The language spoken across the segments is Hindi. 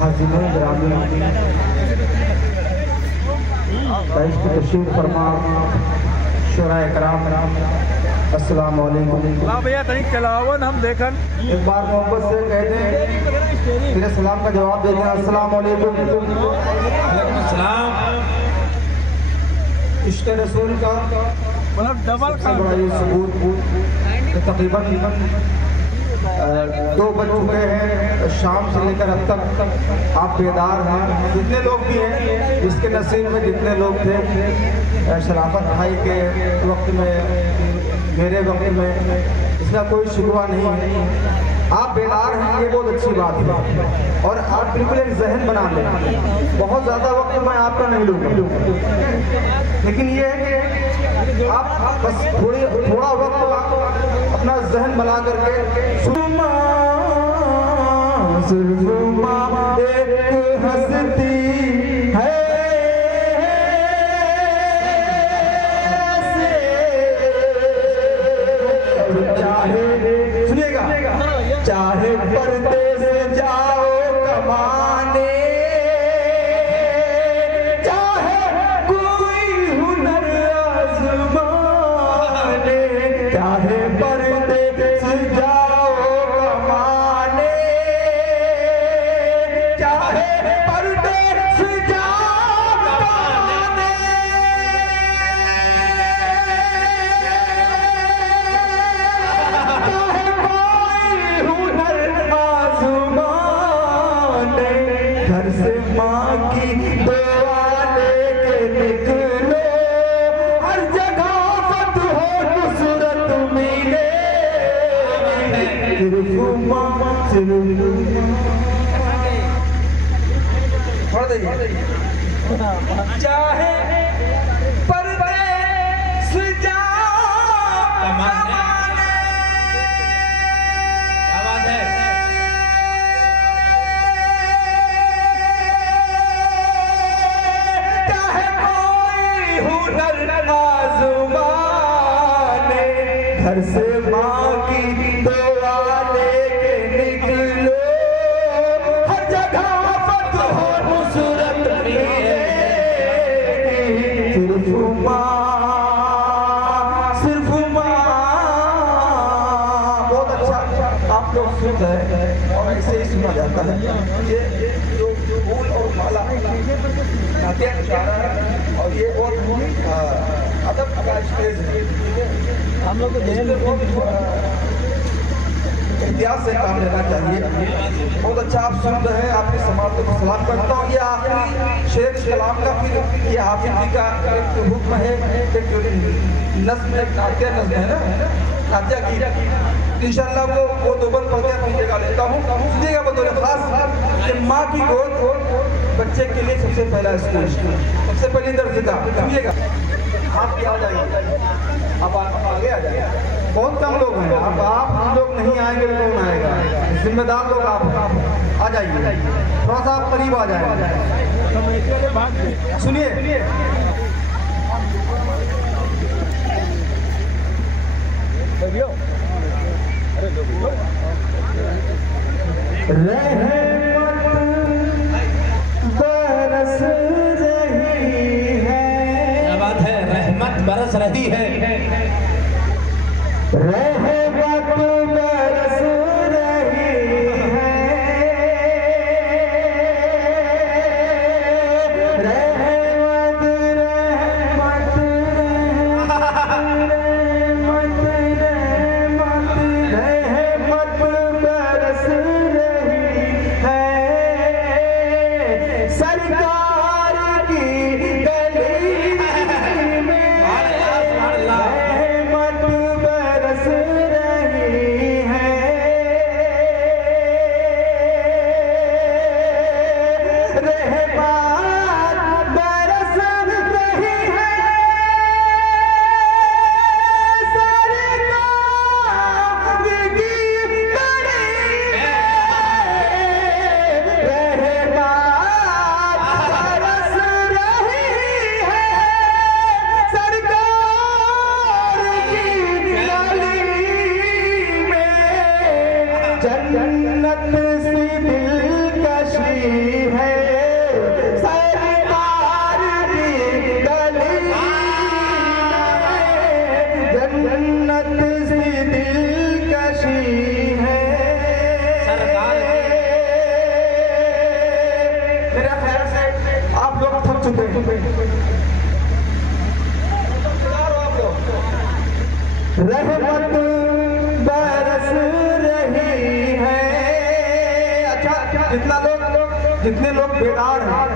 हाज़िरीन ग्रामी बैश्त तशरीफ फरमा शुराए कराम, अस्सलाम वालेकुम। भैया तनिक चलावन हम देखन एक बार मोहब्बत से कह दें, फिर सलाम का जवाब दे दें, अस्सलाम वालेकुम। इश्क़ रसूल का मतलब डबल बड़ा ये सबूत तकरीबन 2 बज चुके हैं, शाम से लेकर अब तक आप बेदार हैं। जितने लोग भी हैं, जिसके नसीब में जितने लोग थे, शराफत भाई के वक्त में, मेरे वक्त में, इसका कोई शिकवा नहीं है। आप बेदार हैं, ये बहुत अच्छी बात है। और आप बिल्कुल एक जहन बना लें, बहुत ज़्यादा वक्त मैं आपका नहीं लूँगा, लेकिन ये है कि आप बस थोड़ा वक्त अपना जहन बना करके एक हस्ती है, सुनिएगा, चाहे पर्दे से जाओ कमाने, चाहे कोई हुनर आज़माने, चाहे पर्दे से जाओ कमाने, चाहे पर्दे से जाओ कमाने, घर से माँ की दुआ लेके निकलो, हर जगह फतह हो नुसरत मिले, सिर्फ माँ चाहे पर्दे से जाओ कमाने, क्या बात है, घर से माँ की दुआ लेके निकलो, हर जगह फतह हो नुसरत मिलेगी, सिर्फ माँ, सिर्फ माँ। बहुत अच्छा आप लोग सुनते हैं और ऐसे ही सुना जाता है। ये जो फूल और माला नातिया इशारा है, और ये बहुत अदब का स्टेज है। हम लोग को एहतियात से काम लेना चाहिए। बहुत अच्छा आप सुन रहे हैं, आपकी समाज को सलाम करता हूँ। ये आखिरी शेर कलाम का, फिर ये हाफिज जी का एक हुक्म है, एक नज़्म, एक नातिया नज़्म है ना, नातिया की, इंशाअल्लाह वो दोबल पढ़ते पीछेगा लेता हूँ। सुनिएगा बतौर खास कि माँ की गोद बच्चे के लिए सबसे पहला स्कूल, सबसे पहली दर्जा। सुनिएगा, आप आ जाइए, अब आप आगे आ जाइए। बहुत कम लोग हैं, अब आप हम लोग नहीं आएंगे तो कौन आएगा, जिम्मेदार लोग आप आ जाइए, थोड़ा सा आप करीब आ जाए। सुनिए, बरस रही है, रहमत बरस रही है, रहमत रहमत रहमत रहमत बरस रही है, सरकार की गली में रहमत बरस सब थक चुके हैं। रहमत बरस रही है। अच्छा, जितने लोग बेदार हैं,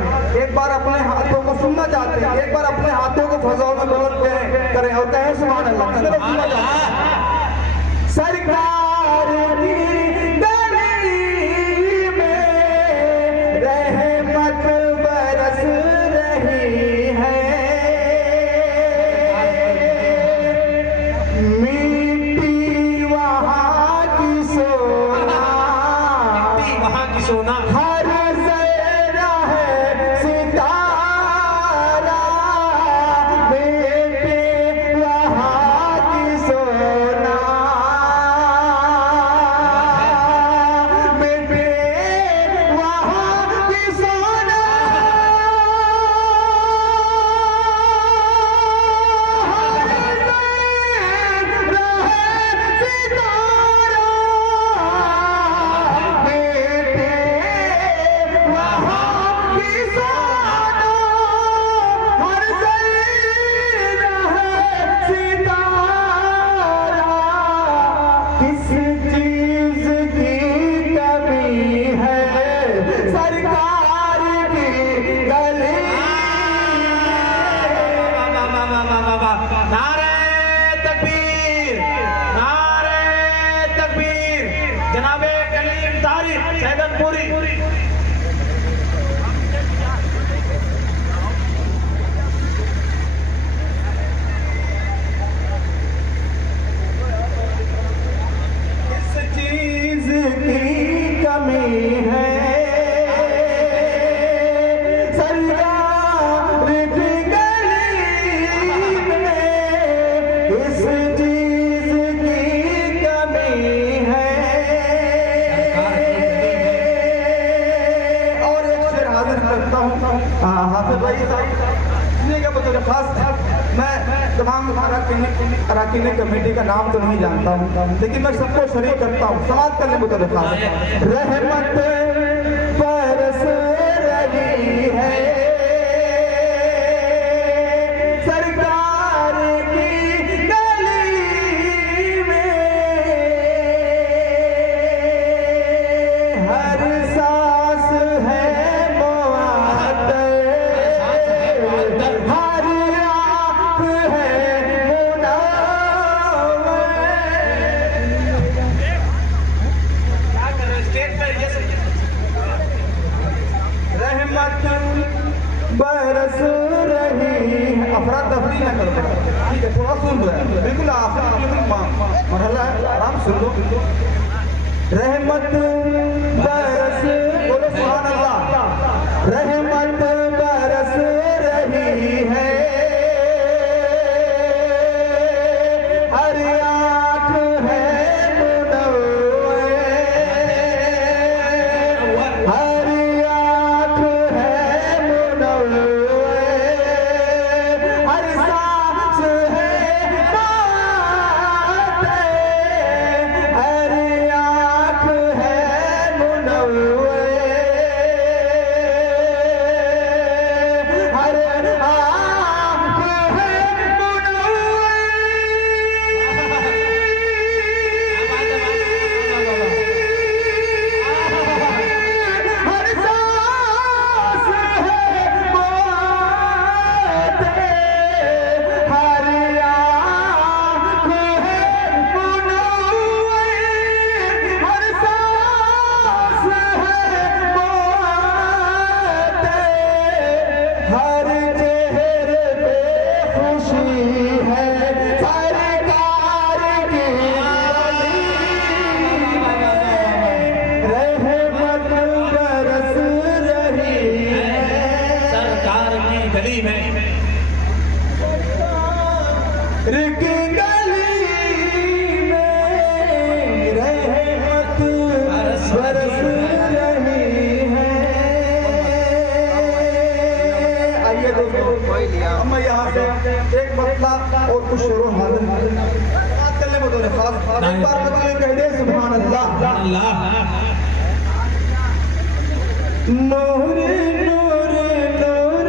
एक बार अपने हाथों को सुनना चाहते हैं, एक बार अपने हाथों को फजाओं में बुलंद करें और कहें सुभान अल्लाह। सुनना चाहते हैं सरकार की गली में रहमत बरस रही है। मिट्टी वहाँ की सोना, मिट्टी वहाँ की सोना, हर जरा है सितारा। मिट्टी वहाँ की सोना, मिट्टी वहाँ की सोना, किस चीज की कमी है सरकार की गली। नारे तकबीर, नारे तकबीर। जनाबे कलीम तारिक सैदनपुरी। चीज की कमी है सरकार की गली में, इस चीज की कमी है। और एक शेर हाजिर करता हूँ हाफिज भाई साहब का बतौर खास। मैं तमाम अराकीन कमेटी का नाम तो नहीं जानता हूँ, लेकिन मैं सबको शरीक करता हूँ समाज करने बतौर खास। रहमत बरस रही है सरकार की गली में, हर सांस है मुअत्तर, हर आँख है मुनव्वर। क्या कर रहे स्टेज पर? रहमत बरस रही है। अफरा तफरी न करो, ठीक है? थोड़ा सुन लो, बिल्कुल मरहला है, आराम सुन लो। रहमत बरस, बोलो सुभान अल्लाह। रहमत बरस रही है, हर आँख है मुनव्वर, हर आँख है मुनव्वर, हर सांस है बात, हर आँख है मुनव्वर, हर आँख है मुनव्वर। हर सांस है बात, हर आँख है मुनव्वर, हर सांस है बात, हर चेहरे पे खुशी है सरकार की रहमत बरस रही है सरकार की गली में, की गली में रहमत बरस रही है। आइए दोस्तों, हम यहाँ से एक मतला और कुछ शुरू हाजिर बात करने को तो खास एक बार बताइए, कह दे सुभान अल्लाह। नूर नूर नूर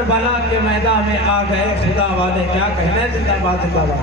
करबला के मैदान में आ गए खुदा वाले, क्या कहना है, जिंदाबाद जिंदाबाद।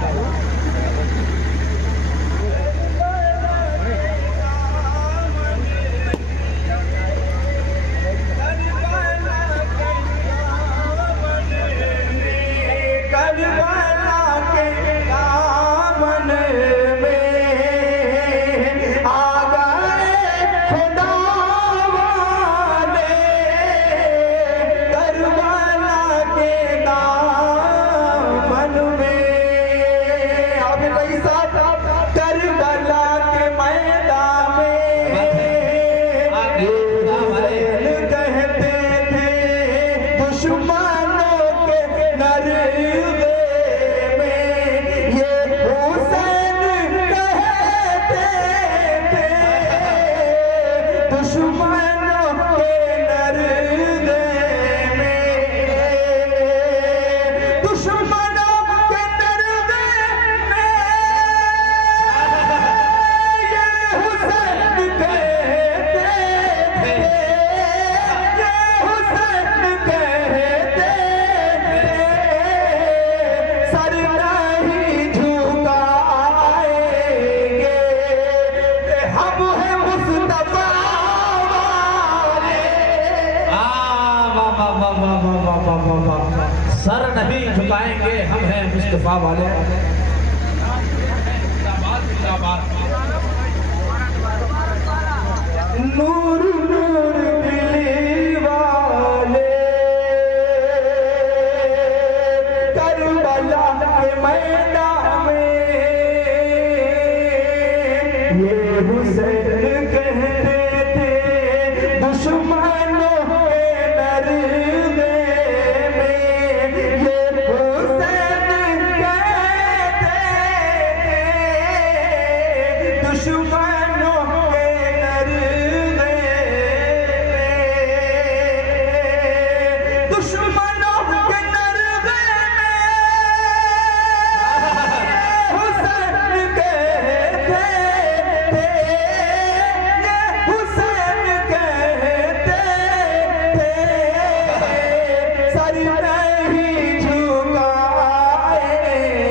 सर नहीं झुकाएंगे, हम हैं मुस्तफा वाले। नूर नूर दिली वाले करबला के मैदान में ये हुसैन कहते थे दुश्मनों के डरने में, ये हुसैन कहते थे दुश्मनों के डरने में, दुश्मनों के डरने में हुसैन कहते थे, ये हुसैन कहते थे सर नहीं झुकाएंगे, हम हैं मुस्तफा वाले,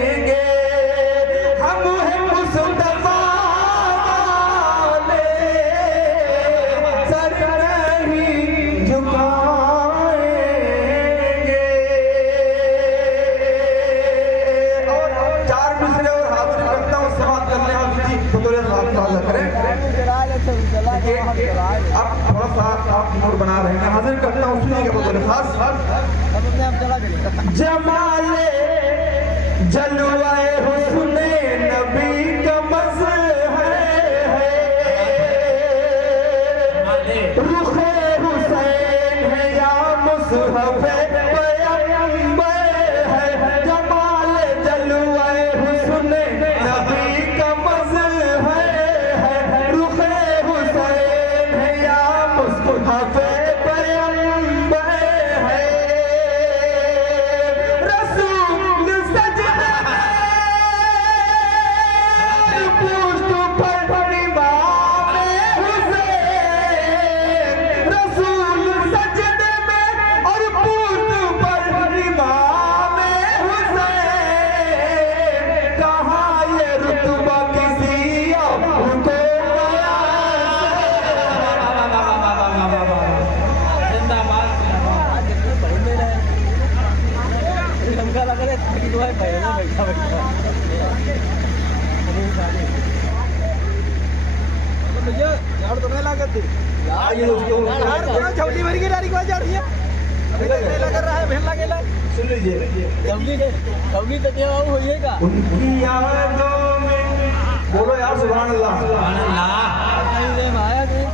सर नहीं झुकाएंगे। और 4 मिसरे और हाजिर करता हूँ, समाप्त करने वाली जी बतौर साजा करें। आप थोड़ा सा आप मूड बना रहे हैं, हाजिर करता हूँ सुनिएगा बतौर खास। जमाले जलवाए हुस्ने नबी का मज़हर है, रुखे हुसैन है या मुसहफ़े पैगंबर है, जमाले जलवाए हुस्ने नबी का मज़हर है, रुखे हुसैन है या मुसहफ़े पैगंबर है, रसूल सजदे में पुष्ट पर इमाम हुसैन, रसूल सजदे में और पुष्ट पर इमाम हुसैन, कहाँ ये रुतबा किसी और को सुन लीजिए। उनकी यादों में बोलो यार सुभान अल्लाह,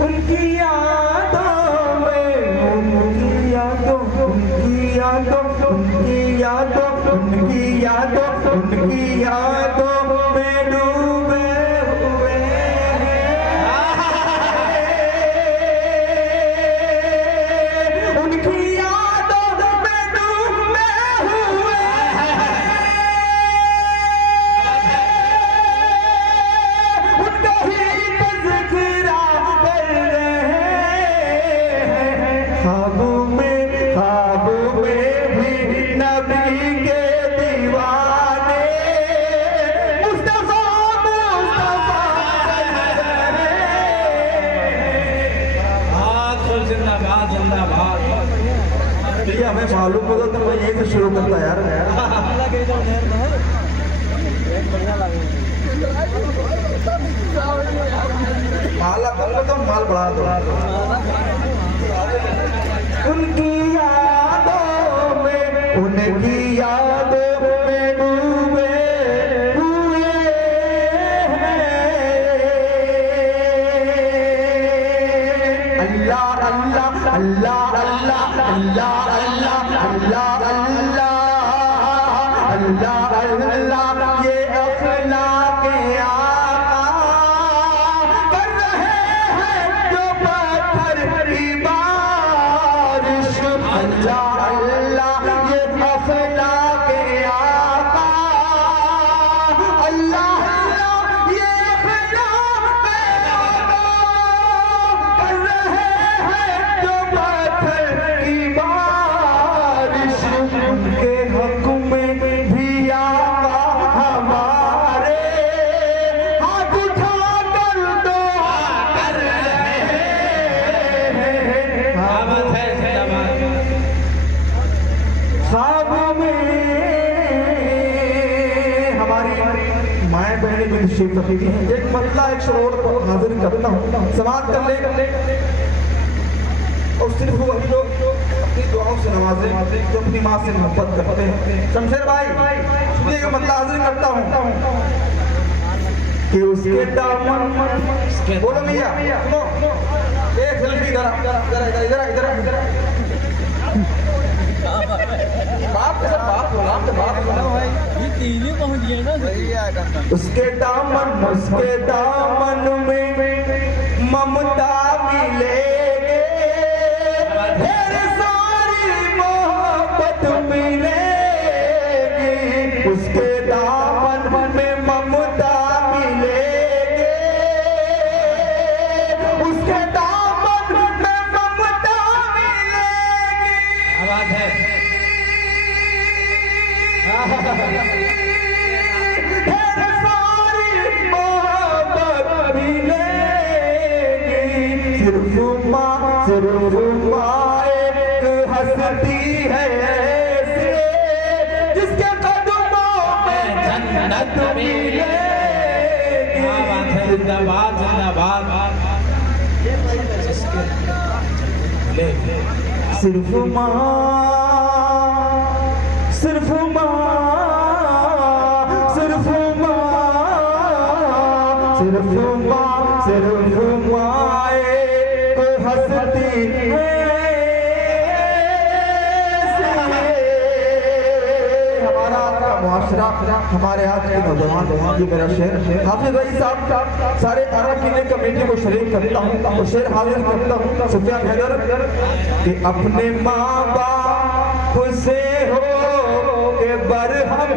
उनकी यादों में, उनकी यादों, उनकी यादों, उनकी यादों, उनकी यादों, उनकी यादों में डूबे हुए हैं, उनकी यादों में डूबे हुए हैं, उनका ही तज़किरा कर रहे हैं, ख्वाबों में भी जिंदाबाद जिंदाबाद। ये हमें मालूम होता तो मैं यही से शुरू करता यार। माला कर तो माल बढ़ा दो। उनकी यादों में उनकी यादों में डूबे हुए हैं। अल्लाह अल्लाह अल्लाह अल्लाह अल्लाह अल्लाह अल्लाह अल्लाह अल्लाह अल्लाह ये अखलाक आका कर रहे हैं जो पत्थर की बारिश। अल्लाह अल्लाह ये अखलाक आका अल्लाह अल्लाह ये अखलाक आका कर रहे हैं जो पत्थर की बारिश। उनके हक में भी आका हमारे हाथ उठा कर दुआ कर रहे हैं। जिंदाबाद है जिंदाबाद। ख्वाब में हमारी माएँ बहनें भी तशरीफ रखी हैं। एक मतला एक शरोर को हाजिर करता हूँ, समाप्त कर ले और सिर्फ वही लोग अपनी दुआओं से नवाजे जो अपनी माँ से मोहब्बत करते हैं। शमशेर भाई सुनिए का मतलब हाजिर करता हूँ कि उसके दामन बोलो भैया सुनो एक सेल्फी इधर इधर इधर इधर बाप के साथ बात बोला बात बोला भाई ये तीन ही पहुंच गए ना। उसके दामन में ममता मिलेगी, ढेर सारी मोहब्बत मिलेगी। उसके दामन में ममता मिलेगी, उसके दामन में ममता मिलेगी। आवाज है ढेर सारी मोहब्बत मिलेगी। सिर्फ माँ एक हंसती है ऐसे जिसके कदमों में जन्नत मिलेगी। आवाज है जिंदाबाद जिंदाबाद। ले सिर्फ माँ सिर्फ माँ सिर्फ माँ सिर्फ माँ सिर्फ माँ एक हंसती है ऐसे। हमारा आपका मुआशरा हमारे आज के नौजवान ये मेरा शेर हाफिज भाई साहब सारे अरकान कमेटी को शरीक करता हूँ और शेर हाजिर करता हूँ सुफियान हैदर कि अपने माँ बाप से हो के बरहम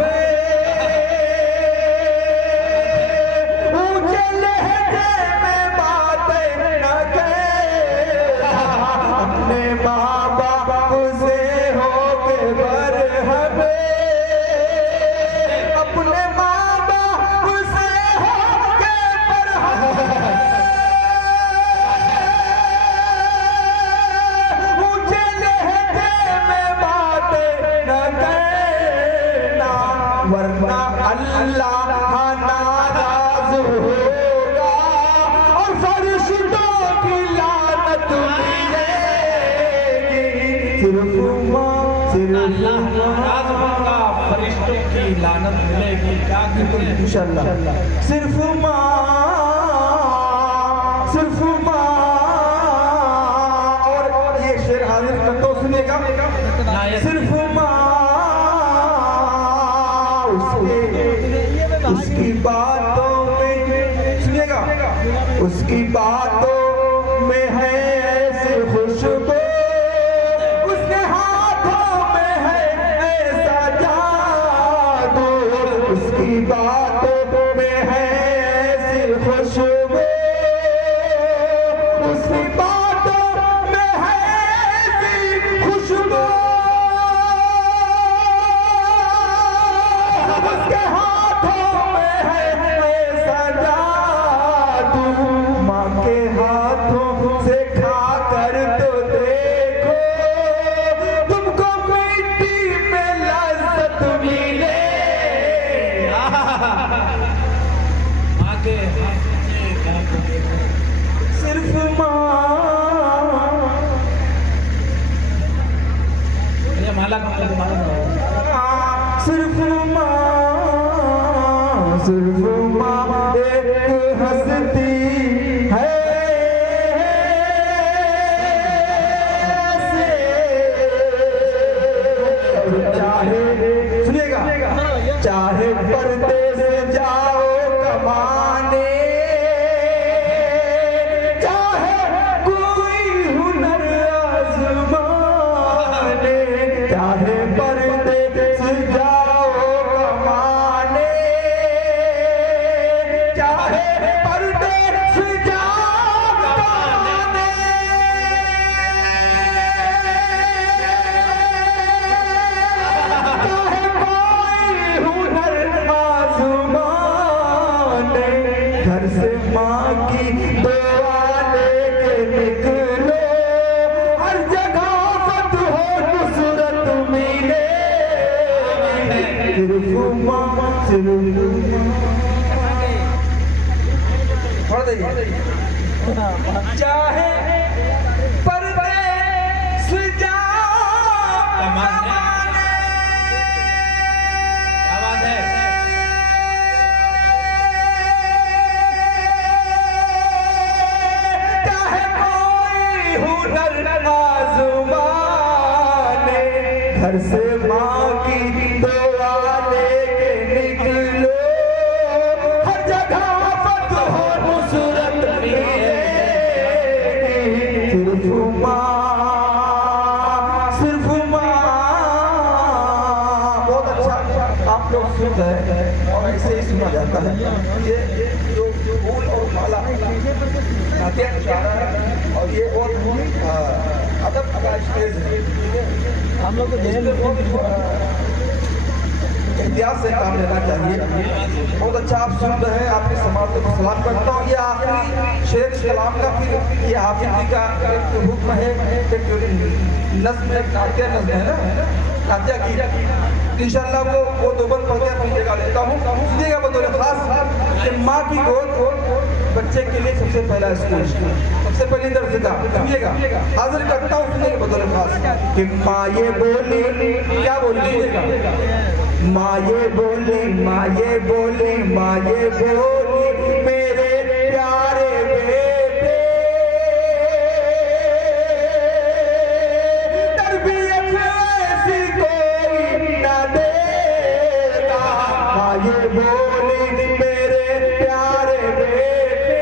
ऊंचे लहजे में बातें न कहना। अपने माँ बाप से हो के बरहम अपने माँ बाप से हो के बरहम ऊंचे लहजे में बातें न कहना, वरना अल्लाह नाराज होगा और फरिश्तों की लानत मिलेगी। सिर्फ माँ अल्लाह नाराज होगा, फरिश्तों की लानत मिलेगी। क्या कहते हैं इंशाअल्लाह। सिर्फ माँ और ये शेर हाजिर कर दो सुनेगा। सिर्फ माँ उसकी बातों में सुनिएगा, उसकी बातों में है ऐसी खुशबू, उसके हाथों में है ऐसा जादू। उसकी बातों में है ऐसी खुशबू, उसकी बातों में है ऐसी खुशबू, उसके हाथों में है ऐसा जादू। माँ के हाथों से खा कर तो दे चाहे परदेस जाओ कमाने, चाहे कोई हुनर आजमाने, चाहे परदेस जाओ कमाने, चाहे परदेस जाओ कमाने, चाहे कोई हुनर आजमाने, घर से माँ की दुआ लेके निकलो, हर जगह फतह हो नुसरत मिले, सिर्फ माँ छोड़ देंगे। चाहे परदेस जाओ कमाने, क्या बात है? चाहे कोई हुनर आजमाने, घर से माँ की दुआ लेके निकलो, हर जगह फतह हो नुसरत मिले, सिर्फ माँ, सिर्फ माँ। बहुत अच्छा आप लोग सुन रहे हैं और ऐसे ही सुना जाता है। ये जो फूल और माला नाट्य इशारा है और ये बहुत अदब का स्टेज है। हम लोग को जेल में एहतियात से काम लेना चाहिए। बहुत अच्छा आप सुन रहे हैं, आपकी समाप्ति को सलाम करता हूँ। ये आखिरी शेर इस कलाम का, फिर ये हाफिज जी का एक हुक्म है, एक नज़्म है, नाट्य नज़्म है ना, नाट्य गीत। इंशाल्लाह वो दोबल पढ़ के अपनी जगह लेता हूँ। सुनिएगा बतौर खास कि माँ की गोद बच्चे के लिए सबसे पहला स्कूल, सबसे पहली दर्जा। सुनिएगा, हाजिर करता हूँ, सुनिएगा बतौर खास कि माँ ये बोली, क्या बोली, सुनिएगा। माँ ये बोली, माँ ये बोली, माँ ये बोली, मेरे प्यारे बेटे, तरबियत ऐसी कोई न देगा। माँ ये बोली, मेरे प्यारे बेटे,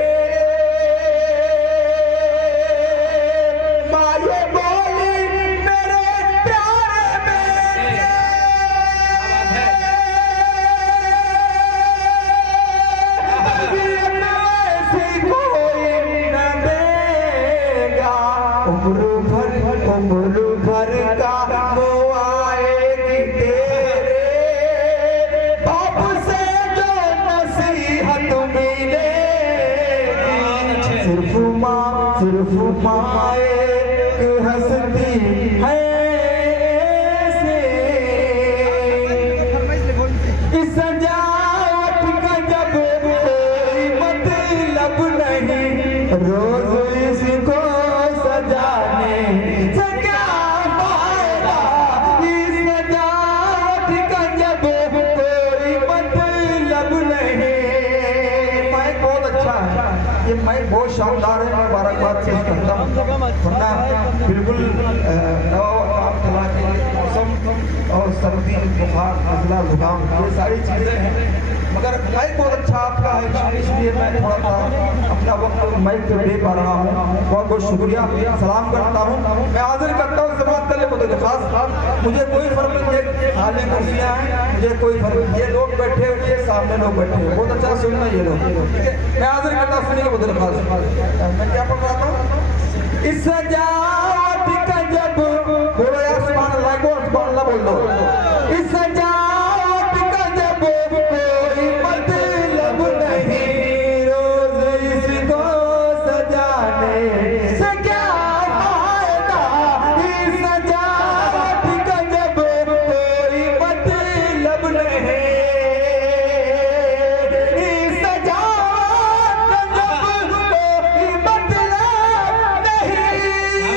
माँ ये बोली, मेरे प्यारे बेटे, ऐसी कोई न देगा। उम्र भर का मोह आएगी तेरे बाप से जो नसीहत मिलेगी। सिर्फ माँ एक हंसती है से, इस सजावट का जब कोई मतलब नहीं, रोज इसको सजाने से क्या फायदा। इस सजावट का जब कोई मतलब नहीं। माइक बहुत अच्छा है, ये माइक बहुत शानदार है, मुबारकबाद पेश करता हूँ। वरना बिल्कुल काम चला के मौसम और सर्दी, बुखार, नज़ला, जुकाम, ये सारी चीज़ें हैं, मगर माइक बहुत अच्छा आपका है, इसलिए मैं थोड़ा सा अपना वक्त माइक पे दे पा रहा हूँ। बहुत बहुत शुक्रिया, सलाम करता हूँ। मैं हाजिर करता हूँ समाप्त करने को, तो खास मुझे कोई फर्क नहीं है, खाली कुर्सियाँ हैं, मुझे कोई फर्क नहीं। ये लोग बैठे हुए, ये सामने लोग बैठे हुए, बहुत अच्छा सुनना ये लोग, ठीक है। मैं हाजिर करता हूँ, सुनिए बदल खास। मैं क्या पढ़ रहा था? इस सजावट का जब बोलो यार, सुभान अल्लाह को सुभान अल्लाह बोल दो। इस सजावट का जब कोई मतलब नहीं, रोज इसको सजाने से क्या फायदा। इस सजावट का जब कोई मतलब नहीं, इस सजावट का जब कोई मतलब नहीं,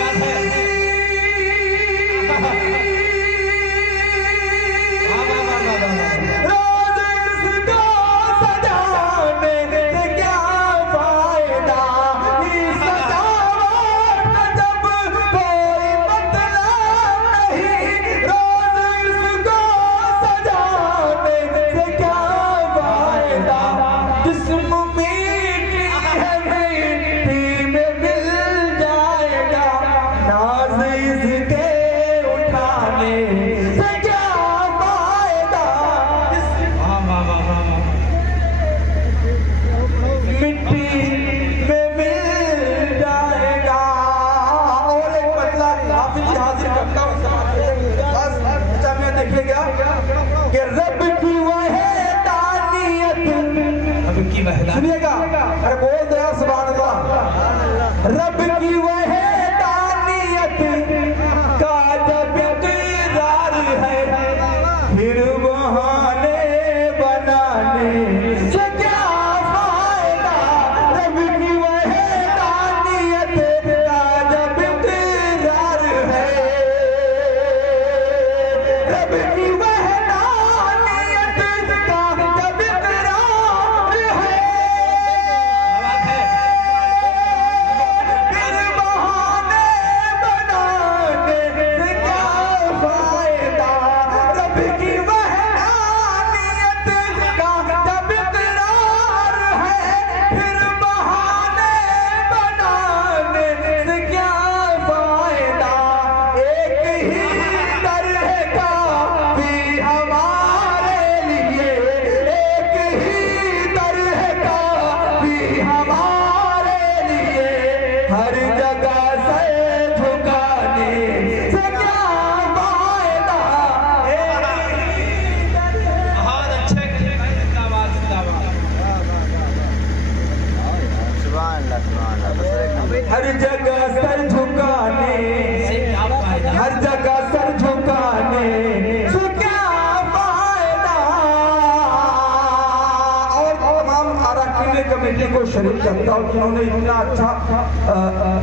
उन्हीं को शरीक करता हूँ जिन्होंने इतना अच्छा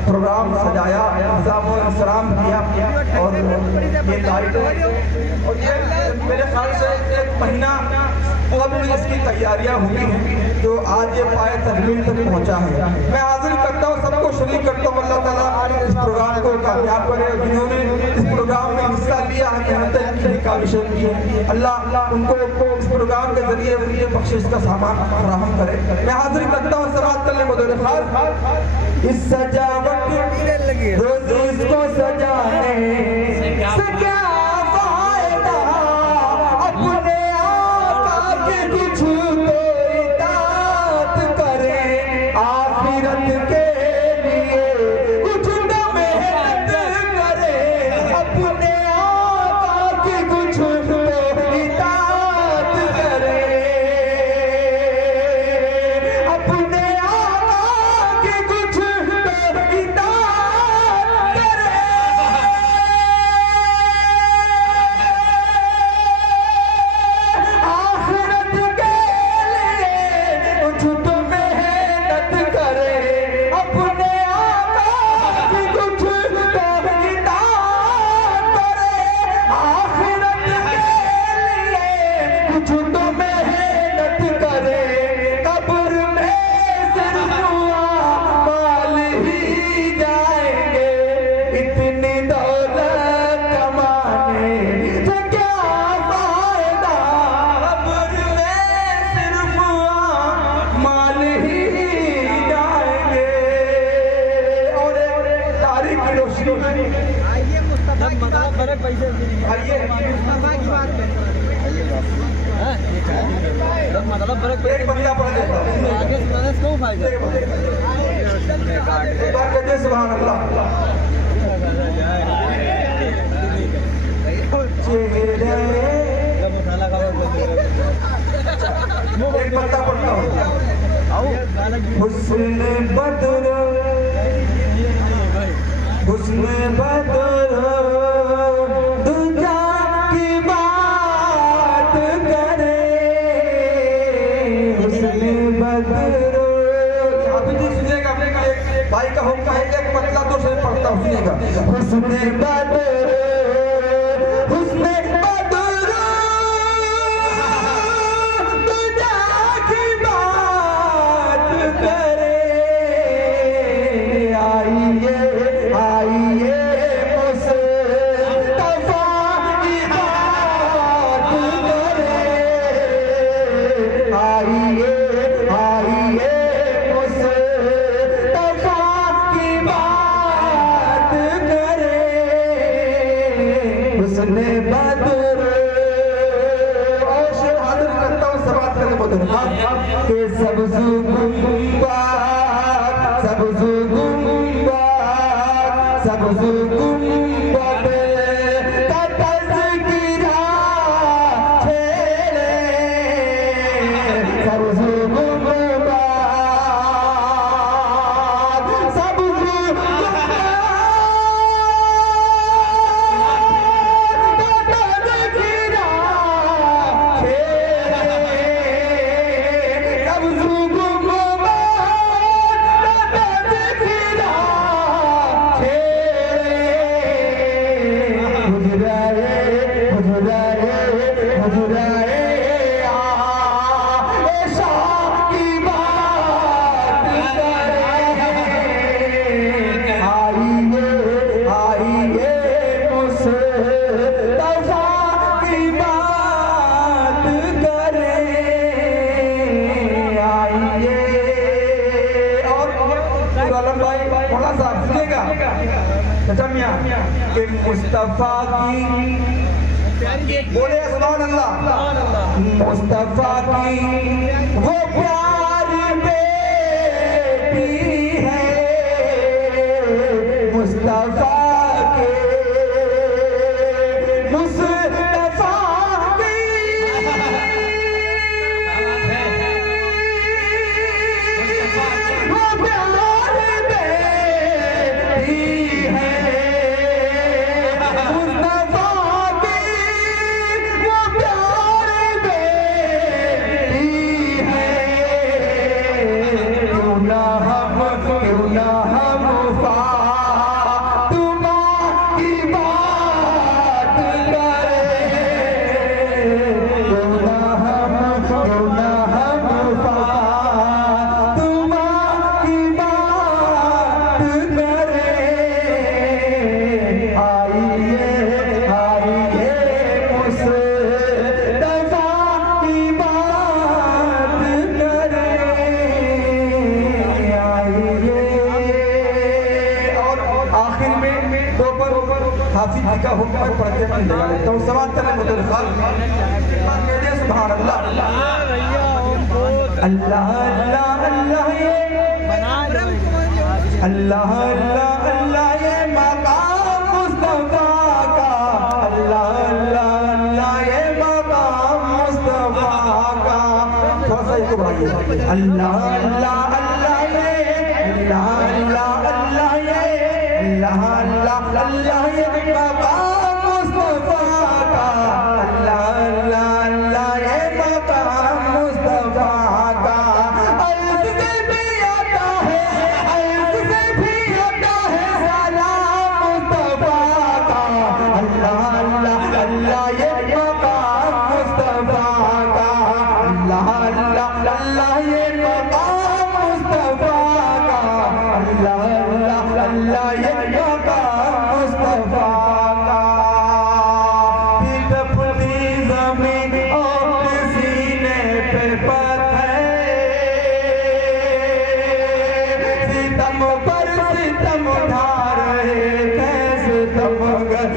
प्रोग्राम सजाया, निज़ाम किया। और ये लाइट और ये मेरे ख्याल से 1 महीना कबल इसकी तैयारियां हुई हैं, जो आज ये पाए तकमील तक पहुंचा है। मैं हाजिर करता हूँ, सबको शरीक करता हूँ। अल्लाह ताला इस प्रोग्राम को कामयाब करे। जिन्होंने इस प्रोग्राम में हिस्सा लिया है, मेहनत की, काविशें की है, अल्लाह उनको इस प्रोग्राम के जरिए उनके बख्शिश का सामान फराहम करे। मैं हाजिर करता हूँ समाअत करने को दौरे खास इस सजावट रोज इसको सजाने से क्या फायदा, अपने आका के कुछ तो इताअत करे, आखिरत के लिए कुछ तो मेहनत करे, अपने आका के कुछ तो इताअत करे, अपने आका के कुछ तो इताअत करे। आखिरत के लिए कुछ तो मेहनत करे, अपने आका की कुछ तो इताअत करे, आखिरत के लिए कुछ तो मेहनत करे, कब्र में सिर्फ माल ही जाएंगे, इतनी दौलत कमाने से क्या फायदा, कब्र में सिर्फ माल ही जाएंगे। और तारीख की रोशनी आइए मुस्तफा की बात बड़े पैसे आइए मुस्तफा की बात मतलब बड़े एक बंदा पढ़ देता हूँ। आगे सुनाने से क्यों फायदा? एक बार कहते सुभान अल्लाह। चेहरे एक बंदा पढ़ता हूँ। हुस्न बदर दुजा की बात करे, हुस्न बदर। अभी जी सुनिएगा, अपने का एक भाई का हुक्म है, एक मतलब तो से पढ़ता हूँ, सुनिएगा। हुस्न बदर दुजा की बात करे, आइए आइए मुस्तफा की बात करे, आइए आइए मुस्तफा की बात करे, उसने बदर। और शेर हाजिर करता हूँ समाअत करने को दौरे के सब्ज़ गुंबद का तज़किरा छेड़े, सब्ज़ गुंबद के मुस्तफा की बोले सुभान अल्लाह, मुस्तफा की वो प्यारी बेटी है, मुस्तफा के मुस्तफा की वो प्यारी बेटी है, तो पर हाफिज जी का हुक्म है पढ़ते अपनी जगह लेता हूँ। समाज चले मुझे सुभान अल्लाह अल्लाह अल्लाह अल्लाह ये अल्लाह अल्लाह अल्लाह ये मकाम मुस्तफा का अल्लाह अल्लाह अल्लाह ये मकाम मुस्तफा का। थोड़ा सा इसको बढ़ाइए अल्लाह अल्लाह अल्लाह ये अल्लाह अल्लाह अल्लाह ये अल्लाह अल्लाह अल्लाह ये मकाम मुस्तफा का अल्लाह अल्लाह अल्लाह ये मकाम मुस्तफा का। अर्ज़ से भी आता है अर्ज़ से भी आता है सलाम मुस्तफा का अल्लाह अल्लाह अल्लाह ये मकाम मुस्तफा का अल्लाह अल्लाह अल्लाह ये मकाम मुस्तफा का अल्लाह अल्लाह अल्लाह ये मकाम मुस्तफा का। तपती ज़मीन और सीने पे पत्थर सितम पर सितम ढा रहे थे सितमगर।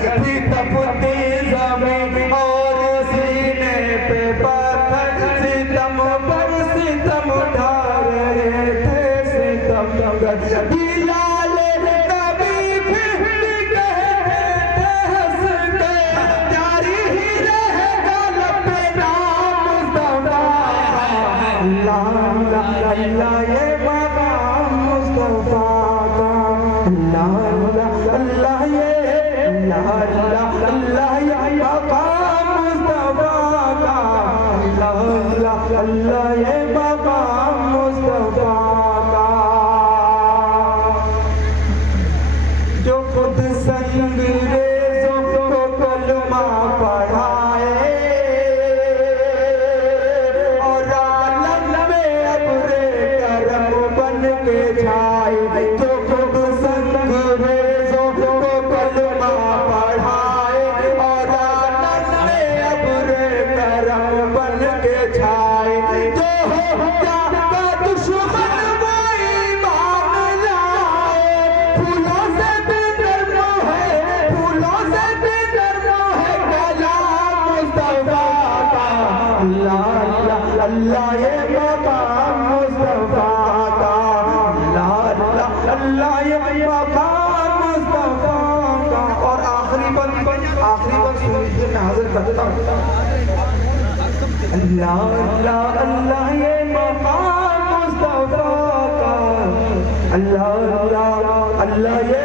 तपती ज़मीन और सीने पे पत्थर सितम पर सितम ढा रहे थे सितमगर। बिलाल नबी फिर कहते थे हंस के जारी ही रहेगा लबे नाम मुस्तफा अल्लाह अल्लाह अल्लाह ये मकाम मुस्तफा का अल्लाह अल्लाह अल्लाह ये अल्लाह अल्लाह अल्लाह ये मकाम मुस्तफा का अल्लाह अल्लाह अल्लाह ये मकाम मुस्तफा का। जो खुद संगरेज़ों को कलमा पढ़ाए और आलम में अब्रे करम बन के छाए। जो खुद संगरेज़ों को कलमा पढ़ाए और आलम में अब्रे करम बन के छाए। जो हो जाता दुश्मन वो ईमान लाए फूलों से भी नरमो है फूलों से भी नरमो है कलाम मुस्तफा का अल्लाह अल्लाह अल्लाह ये मकाम मुस्तफा का अल्लाह अल्लाह अल्लाह ये मकाम मुस्तफा का। और आखिरी बंद सुनील में हाजिर करता हूँ अल्लाह अल्लाह अल्लाह ये मकाम मुस्तफा का अल्लाह अल्लाह अल्लाह ये